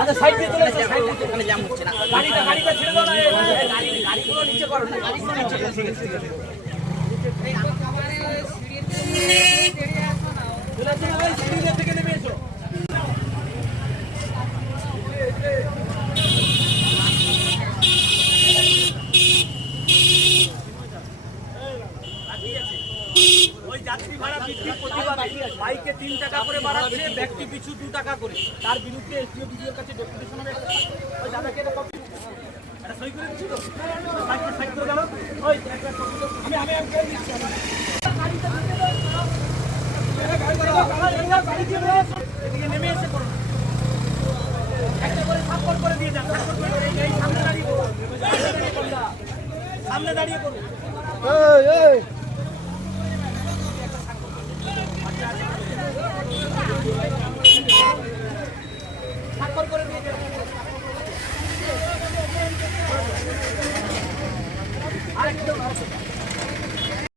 আচ্ছা সাইড দিয়ে চলে এসো সাইড দিয়ে ওখানে জ্যাম হচ্ছে না গাড়িটা গাড়িটা ছেড়ে দাও না গাড়ি গাড়িগুলো নিচে করো না গাড়িগুলো নিচে ঠিক আছে ঠিক আছে চলে আসো না ভাই সিঁড়ি থেকে নেমে এসো ওই যাত্রী ভাড়া বৃদ্ধির প্রতিবাদে বাইকে তিন টাকা করে বাড়াচ্ছে, ব্যক্তি পিছু দু টাকা করে। তার বিরুদ্ধে এসডিও বিডিওর কাছে ডেপুটেশন ওই দাদাকে এটা কপি এটা সই করে দিচ্ছি তো? সাইড করে গেল ওই, একটা copy দাও। আমি আমি আমি করে দিচ্ছি। নেমে এসে করো একটা করে দিয়ে যান। এই এই, সামনে দাঁড়িয়ে করো সামনে দাঁড়িয়ে করো না। সামনে Thank you.